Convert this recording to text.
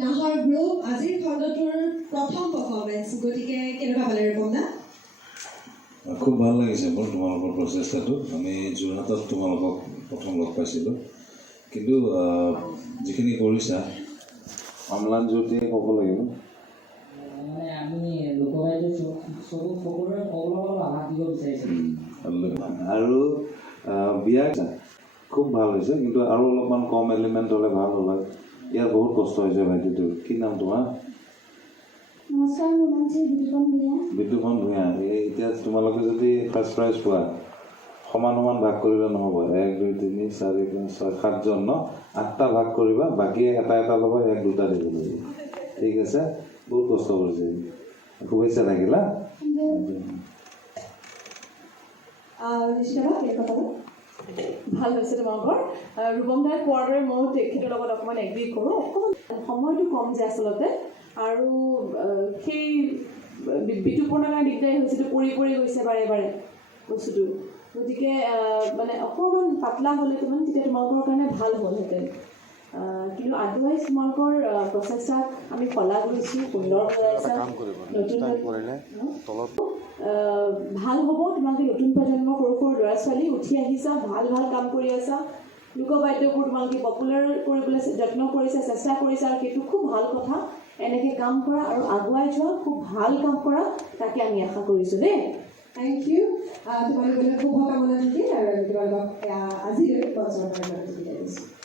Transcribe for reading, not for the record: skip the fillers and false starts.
নাহৰ গ্ৰুপ আজিৰ খণ্ডটোৰ প্ৰথম পাৰফৰ্মেন্স গতিকে কেনেকুৱা পালে ৰূপমদা? খুব ভাল লাগিছে মোৰ তোমালোকৰ প্ৰচেষ্টাটো। আমি যোৰহাটত তোমালোকক প্ৰথম লগ পাইছিলোঁ, কিন্তু যিখিনি কৰিছা অম্লান জ্যোতিয়ে ক'ব লাগিব। আৰু বিয়া খুব ভাল হৈছে, কিন্তু আৰু অলপমান কম এলিমেণ্ট হ'লে ভাল হ'ল। ইয়াৰ বহুত কষ্ট হৈছে ভাইটিটো। কি নাম তোমাৰ? বিদ্যুৎপন ভূঞা। এতিয়া তোমালোকে যদি ফাৰ্ষ্ট প্ৰাইজ পোৱা সমান সমান ভাগ কৰিলে নহ'ব। 1, 2, 3, 4, 5, 6, 7জন ন, 8টা ভাগ কৰিবা, বাকী এটা ল'বা, 1-2টা দিব লাগিব। ঠিক আছে? বহুত কষ্ট কৰিছে। শুভেচ্ছা থাকিলা। ভাল হৈছে তোমালোকৰ। ৰূপম দাই কোৱাৰ দৰে ময়ো তেখেতৰ লগত অকণমান এগ্ৰী কৰোঁ। অকণমান সময়টো কম যে আচলতে, আৰু সেই বিতুপনৰ কাৰণে দিগদাৰী হৈছে, পৰি গৈছে বাৰে বাৰে। বস্তুটো গতিকে মানে অকণমান পাতলা হ'লে মানে তেতিয়া তোমালোকৰ কাৰণে ভাল হ'লহেঁতেন কিন্তু আদাৰৱাইজ তোমালোকৰ প্ৰচেষ্টাক আমি শলাগ লৈছোঁ সুন্দৰ কৰাইছা নতুন ভাল হ'ব তোমালোকে নতুন প্ৰজন্মৰ সৰু সৰু ল'ৰা ছোৱালী উঠি আহিছা ভাল ভাল কাম কৰি আছা লোকবাদ্যবোৰ তোমালোকে পপুলাৰ কৰিবলৈ যত্ন কৰিছা চেষ্টা কৰিছা আৰু সেইটো খুব ভাল কথা এনেকৈ কাম কৰা আৰু আগুৱাই যোৱা খুব ভাল কাম কৰা তাকে আমি আশা কৰিছোঁ দেই থেংক ইউ তোমালোকলৈ শুভকামনা থাকিল আৰু তোমালোকক আজিলৈ বছৰৰ